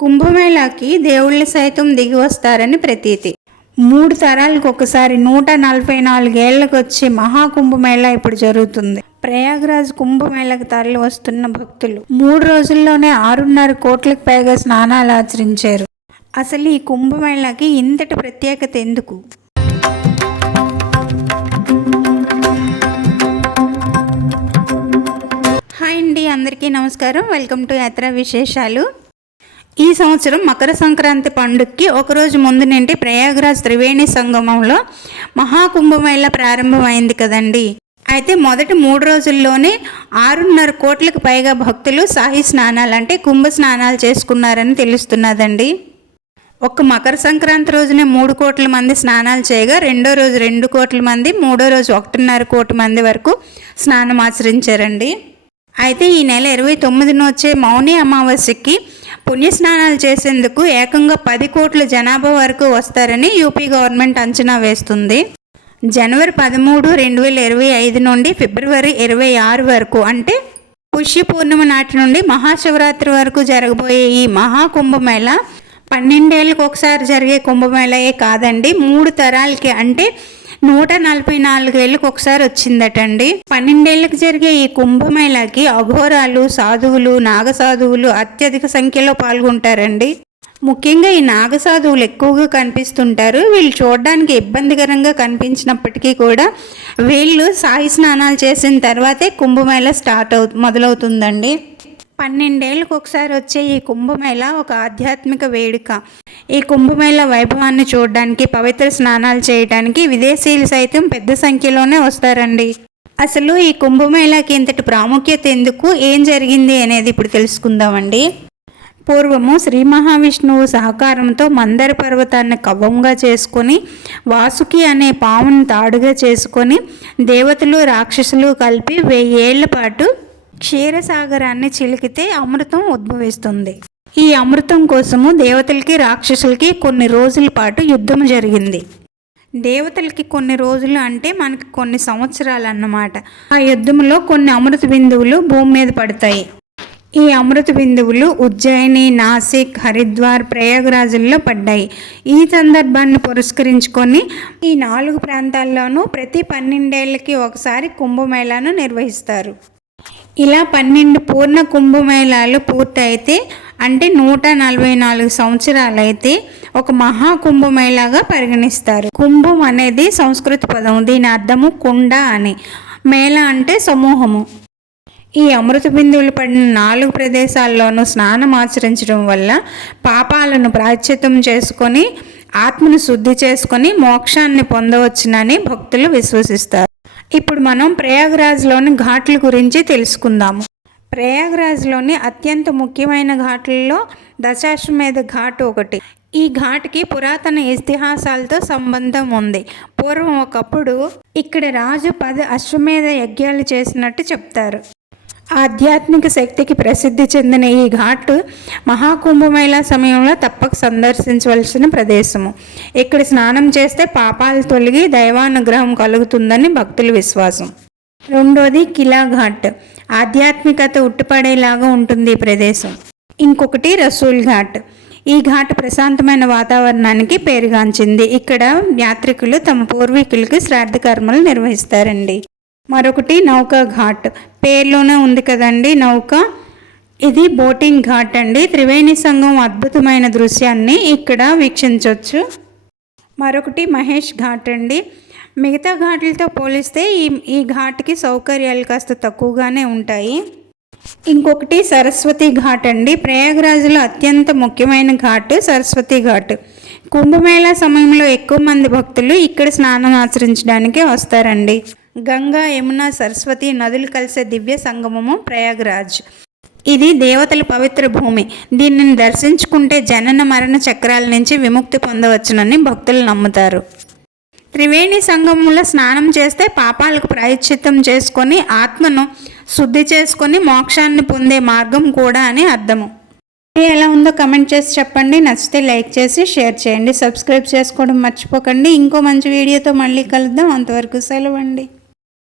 కుంభమేళాకి దేవుళ్ళు సైతం దిగి వస్తారని ప్రతీతి. 3 తరాలకు ఒకసారి 144 ఏళ్లకు వచ్చే మహాకుంభమేళా ఇప్పుడు జరుగుతుంది. ప్రయాగ్రాజ్ కుంభమేళాకు తరలి వస్తున్న భక్తులు 3 రోజుల్లోనే 6.5 కోట్లకు పైగా స్నానాలు ఆచరించారు. అసలు ఈ కుంభమేళాకి ఇంతటి ప్రత్యేకత ఎందుకు? హాయ్ అండి, అందరికీ నమస్కారం. వెల్కమ్ టు యాత్రా విశేషాలు. ఈ సంవత్సరం మకర సంక్రాంతి పండుగకి ఒకరోజు ముందు నుండి ప్రయాగ్రాజ్ త్రివేణి సంగమంలో మహాకుంభమేళా ప్రారంభమైంది కదండి. అయితే మొదటి 3 రోజుల్లోనే 6.5 కోట్లకు పైగా భక్తులు సాహి స్నానాలు అంటే కుంభ స్నానాలు చేసుకున్నారని తెలుస్తున్నదండి. ఒక్క మకర సంక్రాంతి రోజునే 3 కోట్ల మంది స్నానాలు చేయగా, రెండో రోజు 2 కోట్ల మంది, మూడో రోజు 1.5 కోటి మంది వరకు స్నానం ఆచరించారండి. అయితే ఈ నెల 29న వచ్చే మౌని అమావాస్యకి పుణ్యస్నానాలు చేసేందుకు ఏకంగా 10 కోట్ల జనాభా వరకు వస్తారని యూపీ గవర్నమెంట్ అంచనా వేస్తుంది. జనవరి 13, 2025 నుండి ఫిబ్రవరి 26 వరకు అంటే పుష్య పూర్ణిమ నాటి నుండి మహాశివరాత్రి వరకు జరగబోయే ఈ మహాకుంభమేళా 12 ఏళ్ళకి ఒకసారి జరిగే కుంభమేళాయే కాదండి, 3 తరాలకి అంటే 144 ఏళ్ళకి ఒకసారి వచ్చిందటండి. 12 ఏళ్ళకి జరిగే ఈ కుంభమేళాకి అఘోరాలు, సాధువులు, నాగసాధువులు అత్యధిక సంఖ్యలో పాల్గొంటారండి. ముఖ్యంగా ఈ నాగసాధువులు ఎక్కువగా కనిపిస్తుంటారు. వీళ్ళు చూడడానికి ఇబ్బందికరంగా కనిపించినప్పటికీ కూడా వీళ్ళు సాయి స్నానాలు చేసిన తర్వాతే కుంభమేళా మొదలవుతుందండి. 12 ఏళ్ళకి ఒకసారి వచ్చే ఈ కుంభమేళా ఒక ఆధ్యాత్మిక వేడుక. ఈ కుంభమేళా వైభవాన్ని చూడడానికి, పవిత్ర స్నానాలు చేయడానికి విదేశీయులు సైతం పెద్ద సంఖ్యలోనే వస్తారండి. అసలు ఈ కుంభమేళాకి ఇంతటి ప్రాముఖ్యత ఎందుకు, ఏం జరిగింది అనేది ఇప్పుడు తెలుసుకుందామండి. పూర్వము శ్రీ మహావిష్ణువు సహకారంతో మందర పర్వతాన్ని కవ్వంగా చేసుకొని, వాసుకి అనే పామును తాడుగా చేసుకొని దేవతలు రాక్షసులు కలిపి 1000 ఏళ్ల పాటు క్షీరసాగరాన్ని చిలికితే అమృతం ఉద్భవిస్తుంది. ఈ అమృతం కోసము దేవతలకి రాక్షసులకి కొన్ని రోజుల పాటు యుద్ధం జరిగింది. దేవతలకి కొన్ని రోజులు అంటే మనకి కొన్ని సంవత్సరాలు అన్నమాట. ఆ యుద్ధంలో కొన్ని అమృత బిందువులు భూమి మీద పడతాయి. ఈ అమృత బిందువులు ఉజ్జయిని, నాసిక్, హరిద్వార్, ప్రయాగరాజుల్లో పడ్డాయి. ఈ సందర్భాన్ని పురస్కరించుకొని ఈ 4 ప్రాంతాల్లోనూ ప్రతి 12 ఏళ్ళకి ఒకసారి కుంభమేళాను నిర్వహిస్తారు. ఇలా 12 పూర్ణ కుంభమేళాలు పూర్తయితే అంటే 144 సంవత్సరాలు అయితే ఒక మహాకుంభమేళాగా పరిగణిస్తారు. కుంభం అనేది సంస్కృత పదం, దీని అర్థము కుండ అని, మేళ అంటే సమూహము. ఈ అమృత బిందువులు పడిన 4 ప్రదేశాల్లోనూ స్నానం ఆచరించడం వల్ల పాపాలను ప్రాయశ్చిత్తం చేసుకొని ఆత్మను శుద్ధి చేసుకొని మోక్షాన్ని పొందవచ్చునని భక్తులు విశ్వసిస్తారు. ఇప్పుడు మనం ప్రయాగ్రాజ్లోని ఘాట్ల గురించి తెలుసుకుందాము. ప్రయాగ్రాజ్లోని అత్యంత ముఖ్యమైన ఘాట్లలో దశాశ్వమేధ ఘాట్ ఒకటి. ఈ ఘాట్కి పురాతన ఇతిహాసాలతో సంబంధం ఉంది. పూర్వం ఒకప్పుడు ఇక్కడ రాజు 10 అశ్వమేధ యజ్ఞాలు చేసినట్టు చెప్తారు. ఆధ్యాత్మిక శక్తికి ప్రసిద్ధి చెందిన ఈ ఘాట్ మహాకుంభమేళా సమయంలో తప్పక సందర్శించవలసిన ప్రదేశము. ఇక్కడ స్నానం చేస్తే పాపాలు తొలగి దైవానుగ్రహం కలుగుతుందని భక్తుల విశ్వాసం. రెండోది కిలా ఘాట్, ఆధ్యాత్మికత ఉట్టిపడేలాగా ఉంటుంది ఈ ప్రదేశం. ఇంకొకటి రసూల్ ఘాట్. ఈ ఘాట్ ప్రశాంతమైన వాతావరణానికి పేరుగాంచింది. ఇక్కడ యాత్రికులు తమ పూర్వీకులకి శ్రాద్ధ కర్మలు నిర్వహిస్తారండి. మరొకటి నౌకా ఘాట్, పేర్లోనే ఉంది కదండి నౌక. ఇది బోటింగ్ ఘాట్ అండి. త్రివేణి సంగం అద్భుతమైన దృశ్యాన్ని ఇక్కడ వీక్షించవచ్చు. మరొకటి మహేష్ ఘాట్ అండి. మిగతా ఘాట్లతో పోలిస్తే ఈ ఘాట్కి సౌకర్యాలు కాస్త తక్కువగానే ఉంటాయి. ఇంకొకటి సరస్వతి ఘాట్ అండి. ప్రయాగ్రాజ్లో అత్యంత ముఖ్యమైన ఘాట్ సరస్వతి ఘాట్. కుంభమేళా సమయంలో ఎక్కువ మంది భక్తులు ఇక్కడ స్నానం ఆచరించడానికి వస్తారండి. గంగా, యమున, సరస్వతి నదులు కలిసే దివ్య సంగమము ప్రయాగ్రాజ్. ఇది దేవతల పవిత్ర భూమి. దీనిని దర్శించుకుంటే జనన మరణ చక్రాల నుంచి విముక్తి పొందవచ్చునని భక్తులు నమ్ముతారు. త్రివేణి సంగమంలో స్నానం చేస్తే పాపాలకు ప్రాయశ్చిత్తం చేసుకొని ఆత్మను శుద్ధి చేసుకొని మోక్షాన్ని పొందే మార్గం కూడా అని అర్థము. ఎలా ఉందో కమెంట్ చేసి చెప్పండి. నచ్చితే లైక్ చేసి షేర్ చేయండి. సబ్స్క్రైబ్ చేసుకోవడం మర్చిపోకండి. ఇంకో మంచి వీడియోతో మళ్ళీ కలుద్దాం. అంతవరకు సెలవండి.